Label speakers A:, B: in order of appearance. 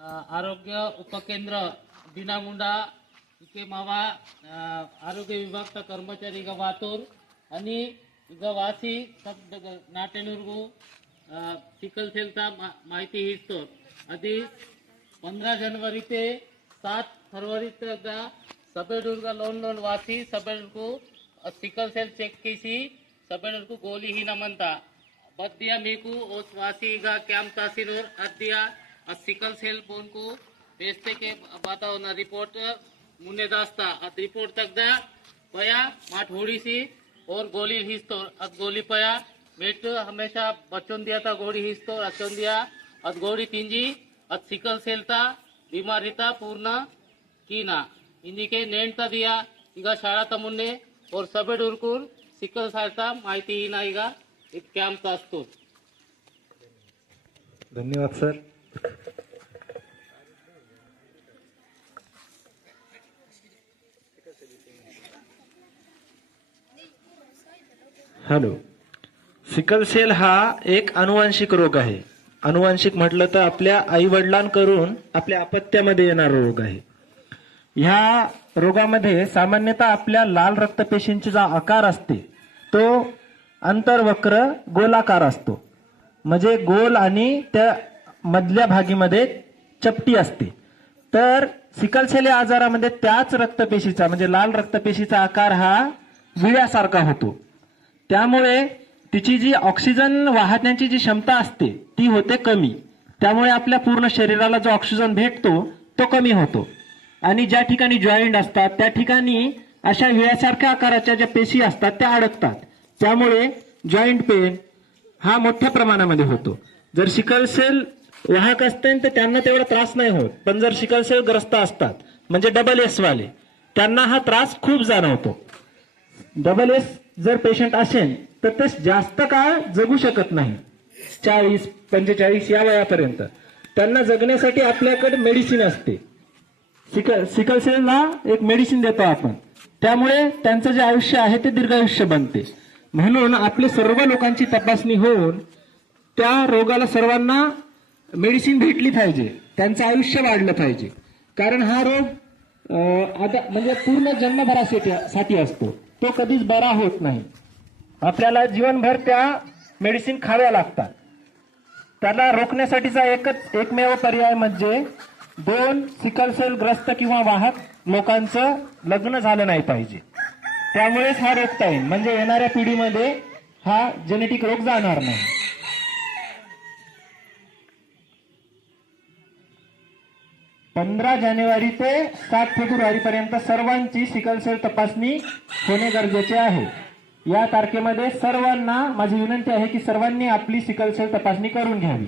A: आरोग्य उपकेंद्र दिनामुंडा इथे मावा आरोग्य विभागचा कर्मचारी ग वातोर आणि गवासी वासी सब सेलचा मा माहिती हिस्सो आधी पंधरा जानेवारी ते सात फरवरी तक सबेडुर्ग लोन लोन वासी सबेडुर्ग सिकल सेल चेक केसी सबेडुर्ग गोली ही न म्हणता बद्दिया मेकू ओस वासी गा कॅम्प तासिनोर अद्दिया सिकल सेल बोन को बेचते के बताओ रिपोर्ट, मुन्ने दास्ता। अत रिपोर्ट तक दा, पया माँ थोड़ी सी और गोली हिस तो अब गोली पया। मेट हमेशा बच्चों दिया था गोली हिस तो बच्चों दिया। अत गोली जी अब सिकल सेल था, बीमारी था, पूर्ण की ना। इनके नेंट था दिया इगा शारा था मुन्ने। और सबे डुरकुर, सिकल सारता माहिती ही ना इगा एक कॅम्प
B: धन्यवाद, सर। हॅलो. सिकल सेल हा एक अनुवांशिक रोग आहे. अनुवांशिक म्हटलं तर आपल्या आई वडिलांकडून आपल्या अपत्यामध्ये येणारा रोग आहे. ह्या रोगामध्ये सामान्यतः आपल्या लाल रक्तपेशींचा जो आकार असते तो अंतर्वक्र गोलाकार असतो. म्हणजे गोल आणि त्या मधल्या भागीमध्ये चपटी असते. तर सिकलसेल या आजारामध्ये त्याच रक्तपेशीचा म्हणजे लाल रक्तपेशीचा आकार हा विळ्यासारखा होतो. त्यामुळे तिची जी ऑक्सिजन वाहण्याची जी क्षमता असते ती होते कमी. त्यामुळे आपल्या पूर्ण शरीराला जो ऑक्सिजन भेटतो तो कमी होतो. आणि ज्या ठिकाणी जॉईंट असतात त्या ठिकाणी अशा विळ्यासारख्या आकाराच्या ज्या पेशी असतात त्या अडकतात. त्यामुळे जॉईंट पेन हा मोठ्या प्रमाणामध्ये होतो. जर सिकल सेल वाहक असतील तर त्यांना तेवढा त्रास नाही होत. पण जर शिकलसेल ग्रस्त असतात म्हणजे डबल एस वाले त्यांना हा त्रास खूप जाणवतो. डबल एस जर पेशंट असेल तर ते जास्त काळ जगू शकत नाही. चाळीस पंचेचाळीस या वयापर्यंत. त्यांना जगण्यासाठी आपल्याकडे मेडिसिन असते. सिकल सिकलसेलला एक मेडिसिन देतो आपण. त्यामुळे त्यांचं जे आयुष्य आहे ते दीर्घायुष्य बनते. म्हणून आपले सर्व लोकांची तपासणी होऊन त्या रोगाला सर्वांना मेडिसिन भेटली पाहिजे. त्यांचं आयुष्य वाढलं पाहिजे. कारण हा रोग आता म्हणजे पूर्ण जन्मभरासाठी साठी असतो. तो कधीच बरा होत नाही. आपल्याला जीवनभर त्या मेडिसिन खाव्या लागतात. त्याला रोखण्यासाठीचा एकच एकमेव पर्याय म्हणजे दोन सिकलसेल ग्रस्त किंवा वाहक लोकांचं लग्न झालं नाही पाहिजे. त्यामुळेच हा रोखता येईल म्हणजे येणाऱ्या पिढीमध्ये हा जेनेटिक रोग जाणार नाही. पंधरा जानेवारी ते सात फेब्रुवारी पर्यंत सर्वांची सिकलसेल तपासणी होणे गरजेचे आहे. या तारखेमध्ये सर्वांना माझी विनंती आहे की सर्वांनी आपली सिकलसेल तपासणी करून घ्यावी.